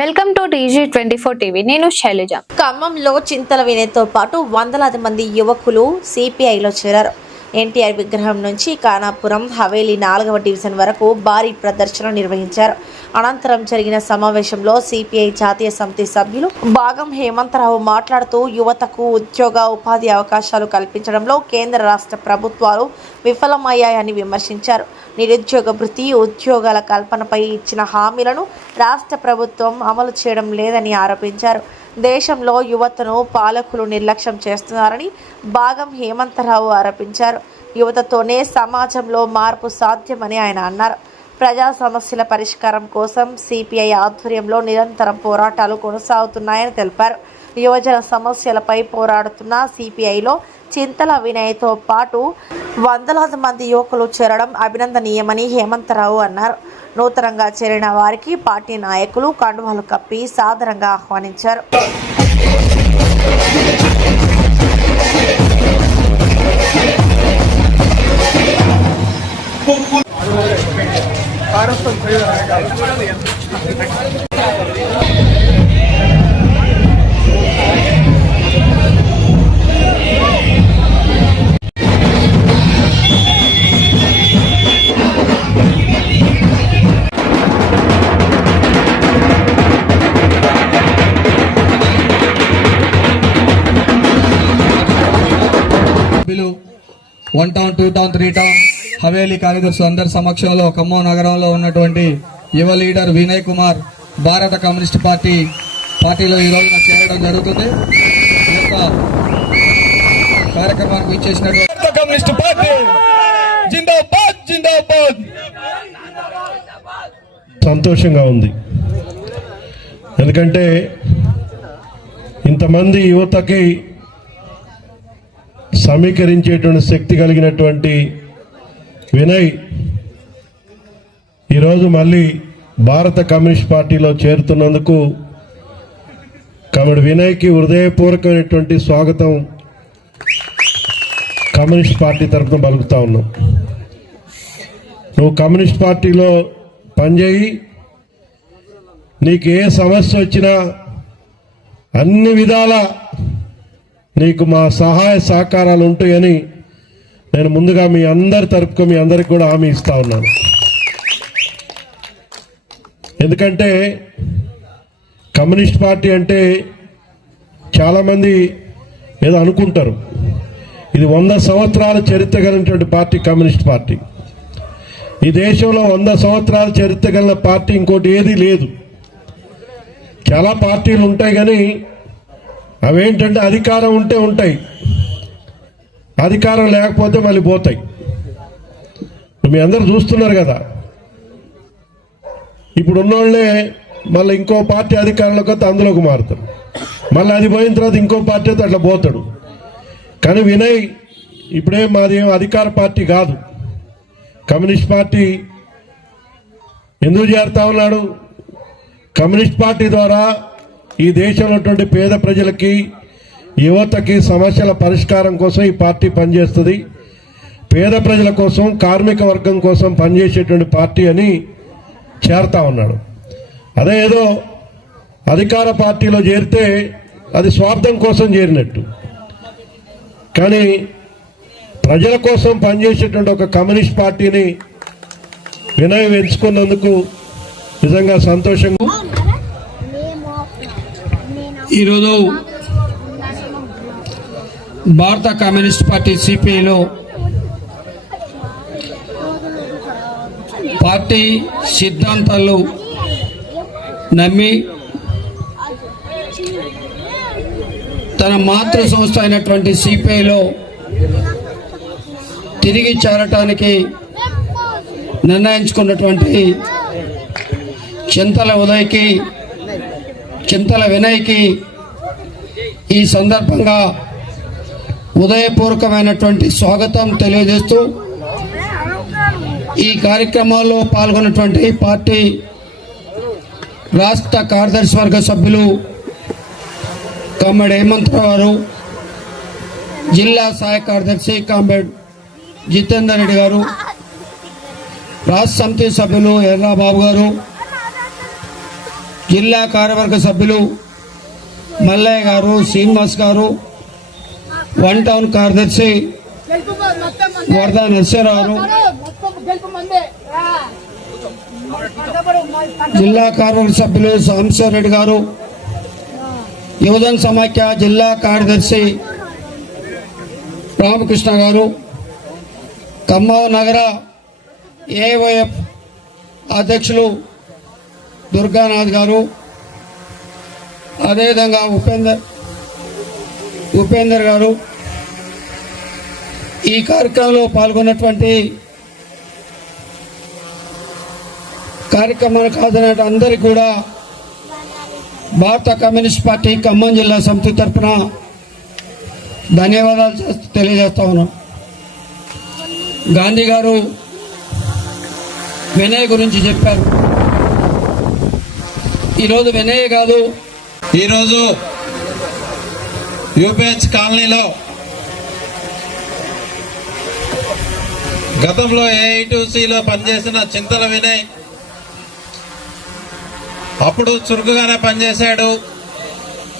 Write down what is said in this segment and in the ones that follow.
Welcome to TG24 TV. నేను శైలజ. ఖమ్మంలో చింతల వినయ్తో పాటు వందలాది మంది యువకులు సిపిఐలో చేరారు. ఎన్టీఆర్ విగ్రహం నుంచి ఖానాపురం హవేలీ 4వ డివిజన్ వరకు భారీ ప్రదర్శన నిర్వహించారు. అనంతరం జరిగిన సమావేశంలో సిపిఐ జాతీయ సమితి సభ్యులు భాగం హేమంతరావు మాట్లాడుతూ యువతకు ఉద్యోగ ఉపాధి అవకాశాలు కల్పించడంలో కేంద్ర రాష్ట్ర ప్రభుత్వాలు విఫలమయ్యాయని విమర్శించారు. నిరుద్యోగ భృతి, ఉద్యోగాల కల్పనపై ఇచ్చిన హామీలను రాష్ట్ర ప్రభుత్వం అమలు చేయడం లేదని ఆరోపించారు. దేశంలో యువతను పాలకులు నిర్లక్ష్యం చేస్తున్నారని భాగం హేమంతరావు ఆరోపించారు. యువతతోనే సమాజంలో మార్పు సాధ్యమని ఆయన అన్నారు. ప్రజా సమస్యల పరిష్కారం కోసం సిపిఐ ఆధ్వర్యంలో నిరంతరం పోరాటాలు కొనసాగుతున్నాయని తెలిపారు. యువజన సమస్యలపై పోరాడుతున్న సిపిఐలో చింతల వినయ్తో పాటు వందలాది మంది యువకులు చేరడం అభినందనీయమని హేమంతరావు అన్నారు. నూతనంగా చేరిన వారికి పార్టీ నాయకులు కండువాలు కప్పి సాదరంగా ఆహ్వానించారు. One town, 2 town, 3 town Haveli కార్యదర్శి అందరి సమక్షంలో ఖమ్మం నగరంలో ఉన్నటువంటి యువ లీడర్ వినయ్ కుమార్ భారత కమ్యూనిస్ట్ పార్టీలో ఈ రోజున చేరడం జరుగుతుంది. ఈ యొక్క కార్యక్రమానికి ఇచ్చేసినటువంటి కమ్యూనిస్ట్ పార్టీ జిందాబాద్ జిందాబాద్. సంతోషంగా ఉంది, ఎందుకంటే ఇంతమంది యువతకి సమీకరించేటువంటి శక్తి కలిగినటువంటి వినయ్ ఈరోజు మళ్ళీ భారత కమ్యూనిస్ట్ పార్టీలో చేరుతున్నందుకు కమడి వినయ్కి హృదయపూర్వకమైనటువంటి స్వాగతం కమ్యూనిస్ట్ పార్టీ తరఫున పలుకుతా ఉన్నాం. నువ్వు కమ్యూనిస్ట్ పార్టీలో పనిచేయి, నీకు ఏ సమస్య వచ్చినా అన్ని విధాల నీకు మా సహాయ సహకారాలు ఉంటాయని నేను ముందుగా మీ అందరి తరపున మీ అందరికి కూడా హామీ ఇస్తా ఉన్నాను. ఎందుకంటే కమ్యూనిస్ట్ పార్టీ అంటే చాలామంది ఏదో అనుకుంటారు, ఇది 100 సంవత్సరాల చరిత్ర కలిగినటువంటి పార్టీ కమ్యూనిస్ట్ పార్టీ. ఈ దేశంలో 100 సంవత్సరాల చరిత్ర కలిగిన పార్టీ ఇంకోటి ఏదీ లేదు. చాలా పార్టీలు ఉంటాయి, కానీ అవేంటంటే అధికారం ఉంటే ఉంటాయి, అధికారం లేకపోతే మళ్ళీ పోతాయి. మీ అందరు చూస్తున్నారు కదా, ఇప్పుడు ఉన్నోళ్ళే మళ్ళీ ఇంకో పార్టీ అధికారంలోకి వస్తే అందులోకి మారుతారు, మళ్ళీ అది పోయిన తర్వాత ఇంకో పార్టీ అయితే అట్లా పోతాడు. కానీ వినయ్ ఇప్పుడే మాది అధికార పార్టీ కాదు, కమ్యూనిస్ట్ పార్టీ. ఎందుకు చేరుతా ఉన్నాడు? కమ్యూనిస్ట్ పార్టీ ద్వారా ఈ దేశంలో ఉన్నటువంటి పేద ప్రజలకి, యువతకి సమస్యల పరిష్కారం కోసం ఈ పార్టీ పనిచేస్తుంది. పేద ప్రజల కోసం, కార్మిక వర్గం కోసం పనిచేసేటువంటి పార్టీ అని చేరుతా ఉన్నాడు. అదే ఏదో అధికార పార్టీలో చేరితే అది స్వార్థం కోసం చేరినట్టు. కానీ ప్రజల కోసం పనిచేసేటువంటి ఒక కమ్యూనిస్ట్ పార్టీని వినయ్ ఎంచుకున్నందుకు నిజంగా సంతోషంగా. ఈరోజు భారత కమ్యూనిస్ట్ పార్టీ సిపిఐలో పార్టీ సిద్ధాంతాలు నమ్మి తన మాతృ సంస్థ అయినటువంటి సిపిఐలో తిరిగి చేరటానికి నిర్ణయించుకున్నటువంటి చింతల ఉదయ్కి, చింతల వినయ్కి ఈ సందర్భంగా ఉదయపూర్వకమైనటువంటి స్వాగతం తెలియజేస్తూ, ఈ కార్యక్రమాల్లో పాల్గొన్నటువంటి పార్టీ రాష్ట్ర కార్యదర్శి వర్గ సభ్యులు కామెడ్ హేమంతరావు గారు, జిల్లా సహాయ కార్యదర్శి కామెడ్ జితేందర్ రెడ్డి గారు, రాష్ట్ర సమితి సభ్యులు ఎర్రాబాబు గారు, జిల్లా కార్యవర్గ సభ్యులు మల్లయ్య గారు, శ్రీనివాస్ గారు, వన్ టౌన్ కార్యదర్శి వరద నరసింహారావు, జిల్లా కార్యవర్గ సభ్యులు సాంబశివరెడ్డి గారు, యువజన సమాఖ్య జిల్లా కార్యదర్శి రామకృష్ణ గారు, ఖమ్మం నగర ఏవైఎఫ్ అధ్యక్షులు దుర్గానాథ్ గారు, అదేవిధంగా ఉపేందర్ గారు, ఈ కార్యక్రమంలో పాల్గొన్నటువంటి కార్యక్రమానికి హాజరైన అందరికీ కూడా భారత కమ్యూనిస్ట్ పార్టీ ఖమ్మం జిల్లా సమితి తరఫున ధన్యవాదాలు తెలియజేస్తా ఉన్నాం. గాంధీ గారు వినయ్ గురించి చెప్పారు. ఈరోజు వినయ్ కాదు, ఈరోజు యూపీహెచ్ కాలనీలో గతంలో ఏఐటీసీలో పనిచేసిన చింతల వినయ్ అప్పుడు చురుకుగానే పనిచేశాడు.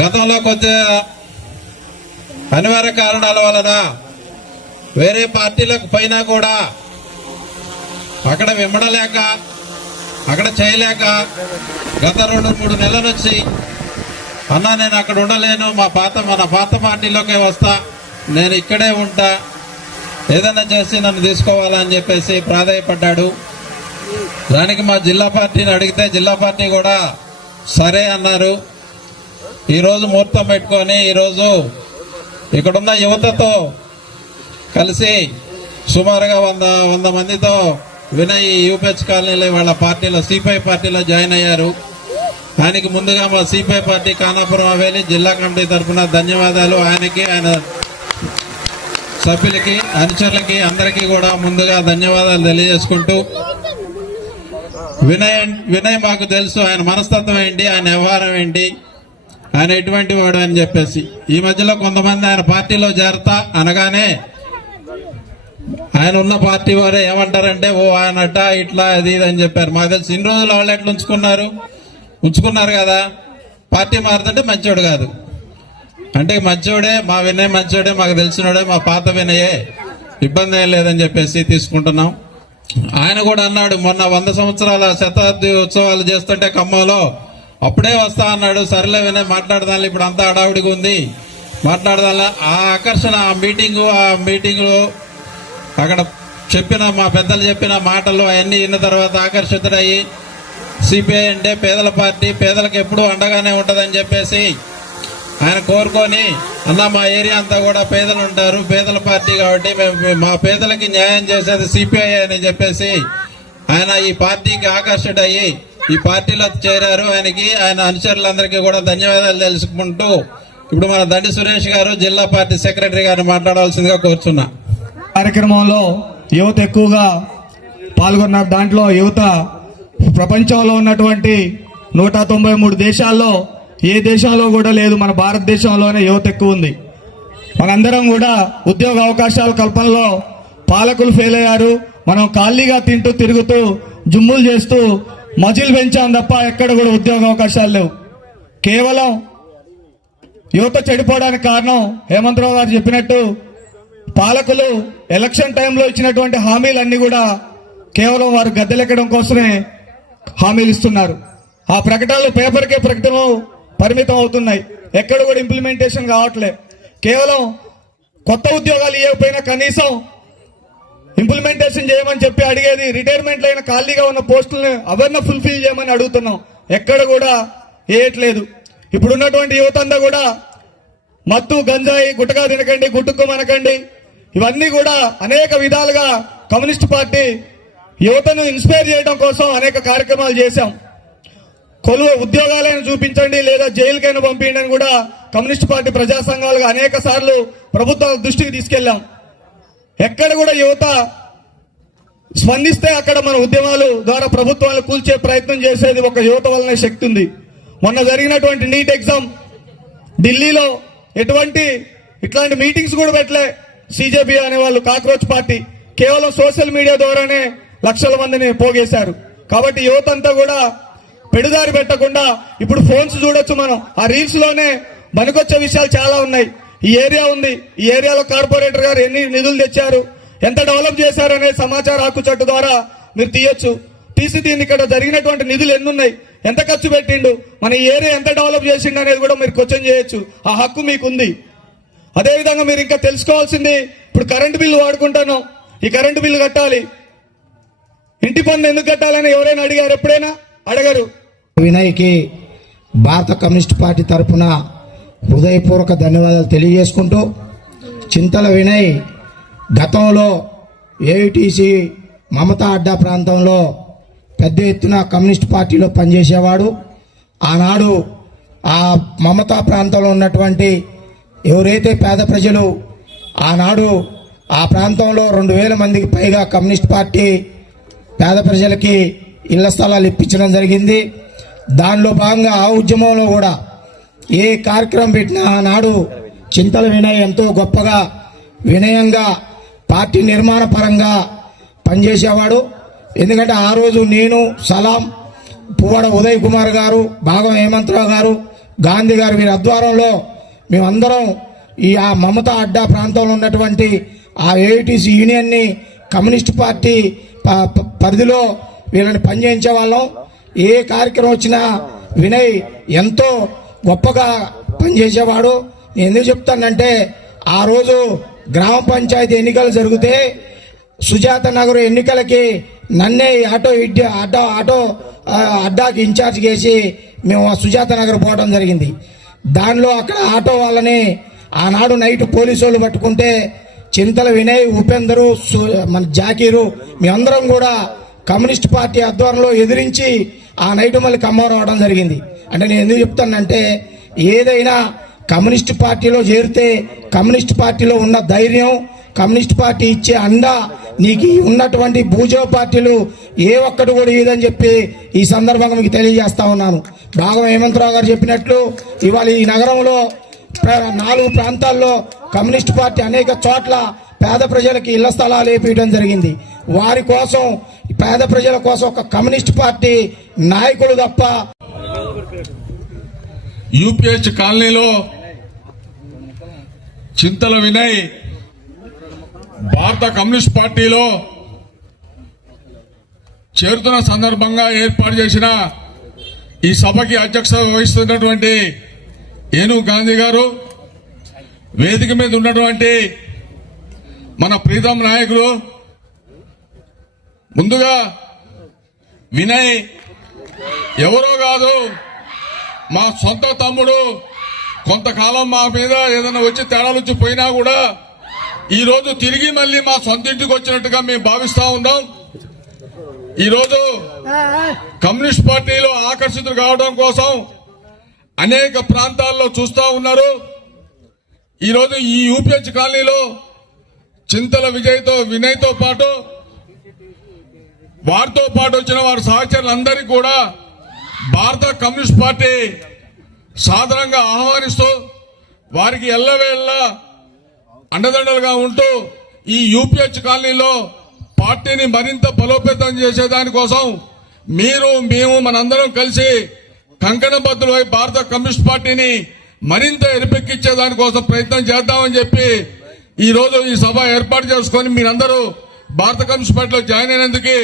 గతంలో కొద్దిగా అనివార్య కారణాల వలన వేరే పార్టీలకు పోయినా కూడా అక్కడ విమ్మడలేక, అక్కడ చేయలేక గత 2-3 నెలల నుంచి అన్నా నేను అక్కడ ఉండలేను, మన పాత పార్టీలోకే వస్తా, నేను ఇక్కడే ఉంటా, ఏదైనా చేసి నన్ను తీసుకోవాలని చెప్పేసి ప్రాధాయపడ్డాడు. దానికి మా జిల్లా పార్టీని అడిగితే జిల్లా పార్టీ కూడా సరే అన్నారు. ఈరోజు ముహూర్తం పెట్టుకొని ఈరోజు ఇక్కడున్న యువతతో కలిసి సుమారుగా 100 మందితో వినయ్ యూపీహెచ్ కాలనీలో వాళ్ళ పార్టీలో సిపిఐ పార్టీలో జాయిన్ అయ్యారు. ఆయనకి ముందుగా మా సిపిఐ పార్టీ ఖానాపురం హవేలీ జిల్లా కమిటీ తరఫున ధన్యవాదాలు. ఆయనకి, ఆయన సభ్యులకి, అనుచరులకి అందరికీ కూడా ముందుగా ధన్యవాదాలు తెలియజేసుకుంటూ, వినయ్ మాకు తెలుసు ఆయన మనస్తత్వం ఏంటి, ఆయన వ్యవహారం ఏంటి, ఆయన ఎటువంటి వాడు అని చెప్పేసి. ఈ మధ్యలో కొంతమంది ఆయన పార్టీలో చేరతా అనగానే ఆయన ఉన్న పార్టీ వారే ఏమంటారంటే ఓ ఆయనట ఇట్లా అది ఇది అని చెప్పారు. మాకు తెలుసు ఇన్ని రోజులు వాళ్ళు ఎట్లా ఉంచుకున్నారు కదా, పార్టీ మారుతుంటే మంచోడు కాదు అంటే మంచోడే, మా వినయ్ మంచోడే, మాకు తెలిసినోడే, మా పాత వినయే, ఇబ్బంది ఏం లేదని చెప్పేసి తీసుకుంటున్నాం. ఆయన కూడా అన్నాడు మొన్న 100 సంవత్సరాల శతాబ్ది ఉత్సవాలు చేస్తుంటే ఖమ్మంలో అప్పుడే వస్తా అన్నాడు. సరేలే వినయ్ మాట్లాడదాం, ఇప్పుడు అంతా హడావుడిగా ఉంది మాట్లాడదాం. ఆ ఆకర్షణ, ఆ మీటింగు అక్కడ చెప్పిన మా పెద్దలు చెప్పిన మాటలు అవన్నీ విన్న తర్వాత ఆకర్షితుడయ్యి సిపిఐ అంటే పేదల పార్టీ, పేదలకు ఎప్పుడూ అండగానే ఉంటుందని చెప్పేసి ఆయన కోరుకొని, అన్న మా ఏరియా అంతా కూడా పేదలు ఉంటారు, పేదల పార్టీ కాబట్టి మా పేదలకి న్యాయం చేసేది సిపిఐ అని చెప్పేసి ఆయన ఈ పార్టీకి ఆకర్షితుడయ్యి ఈ పార్టీలో చేరారు. ఆయనకి, ఆయన అనుచరులందరికీ కూడా ధన్యవాదాలు తెలుసుకుంటూ ఇప్పుడు మన దండి సురేష్ గారు జిల్లా పార్టీ సెక్రటరీ గారిని మాట్లాడాల్సిందిగా కోరుచున్నా. కార్యక్రమంలో యువత ఎక్కువగా పాల్గొన్నారు. దాంట్లో యువత ప్రపంచంలో ఉన్నటువంటి 193 దేశాల్లో ఏ దేశంలో కూడా లేదు, మన భారతదేశంలోనే యువత ఎక్కువ ఉంది. మనందరం కూడా ఉద్యోగ అవకాశాల కల్పనలో పాలకులు ఫెయిల్ అయ్యారు. మనం ఖాళీగా తిరుగుతూ జుమ్ములు చేస్తూ మజిల్ పెంచాం తప్ప ఎక్కడ కూడా ఉద్యోగ అవకాశాలు లేవు. కేవలం యువత చెడిపోవడానికి కారణం హేమంత్ రావు గారు చెప్పినట్టు పాలకులు ఎలక్షన్ టైంలో ఇచ్చినటువంటి హామీలన్నీ కూడా కేవలం వారు గద్దెలెక్కడం కోసమే హామీలు ఇస్తున్నారు. ఆ ప్రకటనలు పేపర్కే ప్రకటనలు పరిమితం అవుతున్నాయి, ఎక్కడ కూడా ఇంప్లిమెంటేషన్ కావట్లే. కేవలం కొత్త ఉద్యోగాలు ఇవ్వకపోయినా కనీసం ఇంప్లిమెంటేషన్ చేయమని చెప్పి అడిగేది రిటైర్మెంట్ అయిన ఖాళీగా ఉన్న పోస్టులను అవన్నీ ఫుల్ఫిల్ చేయమని అడుగుతున్నాం. ఎక్కడ కూడా వేయట్లేదు. ఇప్పుడున్నటువంటి యువత అంతా కూడా మత్తు, గంజాయి, గుట్టగా తినకండి, గుట్టుకోమనకండి, ఇవన్నీ కూడా అనేక విధాలుగా కమ్యూనిస్ట్ పార్టీ యువతను ఇన్స్పైర్ చేయడం కోసం అనేక కార్యక్రమాలు చేశాం. కొలువు ఉద్యోగాలైనా చూపించండి లేదా జైలుకైనా పంపించండి అని కూడా కమ్యూనిస్ట్ పార్టీ ప్రజా సంఘాలుగా అనేక సార్లు ప్రభుత్వాల దృష్టికి తీసుకెళ్లాం. ఎక్కడ కూడా యువత స్పందిస్తే అక్కడ మన ఉద్యమాలు ద్వారా ప్రభుత్వాలు కూల్చే ప్రయత్నం చేసేది ఒక యువత వల్లనే శక్తి ఉంది. మొన్న జరిగినటువంటి నీట్ ఎగ్జామ్ ఢిల్లీలో ఇట్లాంటి మీటింగ్స్ కూడా పెట్టలే సిజేపీ అనే వాళ్ళు, కాక్రోచ్ పార్టీ. కేవలం సోషల్ మీడియా ద్వారానే లక్షల మందిని పోగేశారు. కాబట్టి యువత అంతా కూడా పెడుదారి పెట్టకుండా ఇప్పుడు ఫోన్స్ చూడొచ్చు మనం. ఆ రీల్స్ లోనే పనికొచ్చే విషయాలు చాలా ఉన్నాయి. ఈ ఏరియా ఉంది, ఈ ఏరియాలో కార్పొరేటర్ గారు ఎన్ని నిధులు తెచ్చారు, ఎంత డెవలప్ చేశారు అనే సమాచార హక్కు చట్టు ద్వారా మీరు తీయొచ్చు. తీసి దీన్ని ఇక్కడ జరిగినటువంటి నిధులు ఎన్ని ఉన్నాయి, ఎంత ఖర్చు పెట్టిండు, మన ఈ ఏరియా ఎంత డెవలప్ చేసిండు అనేది కూడా మీరు క్వశ్చన్ చేయొచ్చు. ఆ హక్కు మీకుంది. అదేవిధంగా మీరు ఇంకా తెలుసుకోవాల్సింది, ఇప్పుడు కరెంటు బిల్లు వాడుకుంటాను, ఈ కరెంటు బిల్లు కట్టాలి, ఇంటి పన్ను ఎందుకు కట్టాలని ఎవరైనా అడిగారు? ఎప్పుడైనా అడగరు. వినయ్కి భారత కమ్యూనిస్ట్ పార్టీ తరఫున హృదయపూర్వక ధన్యవాదాలు తెలియజేసుకుంటూ, చింతల వినయ్ గతంలో ఏఐటీసీ మమతా అడ్డా ప్రాంతంలో పెద్ద ఎత్తున కమ్యూనిస్ట్ పార్టీలో పనిచేసేవాడు. ఆనాడు ఆ మమతా ప్రాంతంలో ఉన్నటువంటి ఎవరైతే పేద ప్రజలు ఆనాడు ఆ ప్రాంతంలో 2000 మందికి పైగా కమ్యూనిస్ట్ పార్టీ పేద ప్రజలకి ఇళ్ల స్థలాలు ఇప్పించడం జరిగింది. దానిలో భాగంగా ఆ ఉద్యమంలో కూడా ఏ కార్యక్రమం పెట్టినా ఆనాడు చింతల వినయ్ ఎంతో గొప్పగా వినయంగా పార్టీ నిర్మాణ పరంగా పనిచేసేవాడు. ఎందుకంటే ఆ రోజు నేను, సలాం, పువ్వాడ ఉదయ్ కుమార్ గారు, భాగం హేమంతరావు గారు, గాంధీ గారు వీరి ఆధ్వర్యంలో మేమందరం ఆ మమతా అడ్డా ప్రాంతంలో ఉన్నటువంటి ఆ ఏఐటీసీ యూనియన్ని కమ్యూనిస్ట్ పార్టీ పరిధిలో వీళ్ళని పనిచేయించే వాళ్ళం. ఏ కార్యక్రమం వచ్చినా వినయ్ ఎంతో గొప్పగా పనిచేసేవాడు. నేను ఎందుకు చెప్తానంటే, ఆ రోజు గ్రామ పంచాయతీ ఎన్నికలు జరిగితే సుజాత నగర్ ఎన్నికలకి నన్నే అడ్డాకి ఇన్ఛార్జ్ చేసి మేము సుజాత నగర్ పోవడం జరిగింది. దానిలో అక్కడ ఆటో వాళ్ళని ఆనాడు నైట్ పోలీసు వాళ్ళు పట్టుకుంటే చింతల వినయ్, ఉపేందరు, మన జాకీరు మేమందరం కూడా కమ్యూనిస్ట్ పార్టీ ఆధ్వర్యంలో ఎదిరించి ఆ నైట్ మళ్ళీ ఖమ్మం రావడం జరిగింది. అంటే నేను ఎందుకు చెప్తానంటే, ఏదైనా కమ్యూనిస్ట్ పార్టీలో చేరితే కమ్యూనిస్ట్ పార్టీలో ఉన్న ధైర్యం, కమ్యూనిస్ట్ పార్టీ ఇచ్చే అండ నీకు ఉన్నటువంటి భూజో పార్టీలు ఏ ఒక్కటి కూడా ఇదని చెప్పి ఈ సందర్భంగా మీకు తెలియజేస్తా ఉన్నాను. భాగం హేమంతరావు గారు చెప్పినట్లు ఇవాళ ఈ నగరంలో 4 ప్రాంతాల్లో కమ్యూనిస్ట్ పార్టీ అనేక చోట్ల పేద ప్రజలకి ఇళ్ల స్థలాలు వేపించడం జరిగింది. వారి కోసం, పేద ప్రజల కోసం ఒక కమ్యూనిస్ట్ పార్టీ నాయకులు తప్ప. యూపీహెచ్ కాలనీలో చింతల వినయ్ భారత కమ్యూనిస్ట్ పార్టీలో చేరుతున్న సందర్భంగా ఏర్పాటు చేసిన ఈ సభకి అధ్యక్షత వహిస్తున్నటువంటి ఏనుగు గాంధీ గారు, వేదిక మీద ఉన్నటువంటి మన ప్రీతం నాయకులు, ముందుగా వినయ్ ఎవరో కాదు, మా సొంత తమ్ముడు. కొంతకాలం మా మీద ఏదైనా వచ్చి తేడాలు వచ్చి పోయినా కూడా ఈరోజు తిరిగి మళ్ళీ మా సొంత ఇంటికి వచ్చినట్టుగా మేము భావిస్తా ఉన్నాం. ఈరోజు కమ్యూనిస్ట్ పార్టీలో ఆకర్షితులు కావడం కోసం అనేక ప్రాంతాల్లో చూస్తా ఉన్నారు. ఈరోజు ఈ యూపీహెచ్ కాలనీలో చింతల వినయ్తో పాటు వారితో పాటు వచ్చిన వారి సహచరులందరికీ కూడా భారత కమ్యూనిస్ట్ పార్టీ సాధారణంగా ఆహ్వానిస్తూ వారికి ఎల్లవేళ్ళ అండదండలుగా ఉంటూ ఈ యూపీహెచ్ కాలనీలో పార్టీని మరింత బలోపేతం చేసేదానికోసం మేము మనందరం కలిసి కంకణబద్దులై భారత కమ్యూనిస్ట్ పార్టీని మరింత ఎరిపెక్కించే దానికోసం ప్రయత్నం చేద్దామని చెప్పి ఈ రోజు ఈ సభ ఏర్పాటు చేసుకుని మీరందరూ భారత కమ్యూనిస్ట్ పార్టీలో జాయిన్ అయినందుకు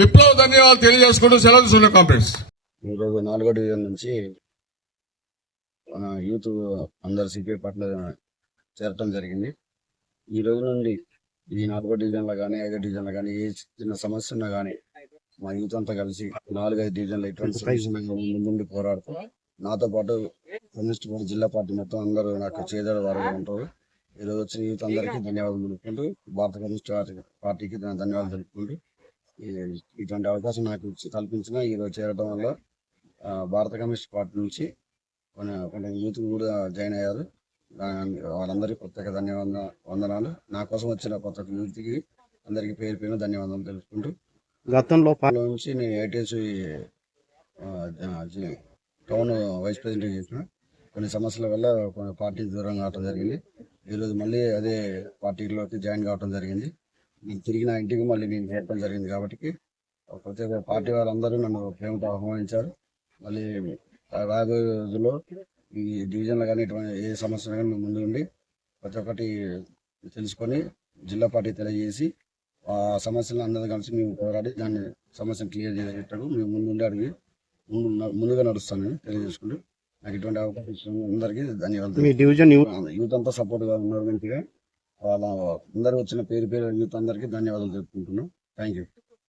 విప్లవ ధన్యవాదాలు తెలియజేసుకుంటూ సెలవు తీసుకున్న కాంప్లెక్స్. ఈరోజు 4వ డివిజన్ నుంచి మన యూత్ అందరు సిపిఐ పార్టీలో చేరటం జరిగింది. ఈ రోజు నుండి ఈ 4వ డివిజన్లో కానీ 5వ డివిజన్లో కానీ ఏ చిన్న సమస్య ఉన్నా కానీ మా యూత్ అంతా కలిసి 4-5 డివిజన్లో ఎటువంటి సమస్య ముందుండి పోరాడుతూ నాతో పాటు కమ్యూనిస్ట్ పార్టీ జిల్లా పార్టీ మొత్తం అందరూ నాకు చేదోడ వారుగా ఉంటారు. ఈరోజు వచ్చిన యూత్ అందరికీ ధన్యవాదాలు తెలుపుకుంటూ, భారత కమ్యూనిస్ట్ పార్టీకి ధన్యవాదాలు తెలుపుకుంటూ, ఇటువంటి అవకాశం నాకు కల్పించిన ఈరోజు చేరడం వల్ల భారత కమ్యూనిస్ట్ పార్టీ నుంచి కొంచెం యూత్ కూడా జాయిన్ అయ్యారు. వాళ్ళందరికీ ప్రత్యేక వందనాలు. నా కోసం వచ్చిన కొత్త యూత్కి అందరికీ పేరు పేరు ధన్యవాదాలు తెలుపుకుంటూ, గతంలో నుంచి నేను ఏటీసీ టౌన్ వైస్ ప్రెసిడెంట్ చేసిన కొన్ని సమస్యల వల్ల కొన్ని పార్టీ దూరం కావడం జరిగింది. ఈరోజు మళ్ళీ అదే పార్టీలోకి జాయిన్ కావడం జరిగింది. తిరిగి నా ఇంటికి మళ్ళీ నేను చేరడం జరిగింది. కాబట్టి ప్రత్యేక పార్టీ వాళ్ళందరూ నన్ను ప్రేమతో ఆహ్వానించారు. మళ్ళీ రాబోయే రోజుల్లో ఈ డివిజన్లో కానీ ఇటువంటి ఏ సమస్య కానీ మేము ముందు ఉండి ప్రతి ఒక్కటి తెలుసుకొని జిల్లా పార్టీ తెలియజేసి ఆ సమస్యలను అందరూ కలిసి మేము పోరాడి దాన్ని సమస్యను క్లియర్ చేసేటట్టు మేము ముందుండి అడిగి ముందుగా నడుస్తానని తెలియజేసుకుంటూ నాకు ఇటువంటి అవకాశం ఇచ్చిన అందరికీ ధన్యవాదాలు. యూత్ అంతా సపోర్ట్గా ఉన్నారు మంచిగా. వాళ్ళ అందరూ వచ్చిన పేరు యూత్ అందరికీ ధన్యవాదాలు చెప్పుకుంటున్నాం. Thank you.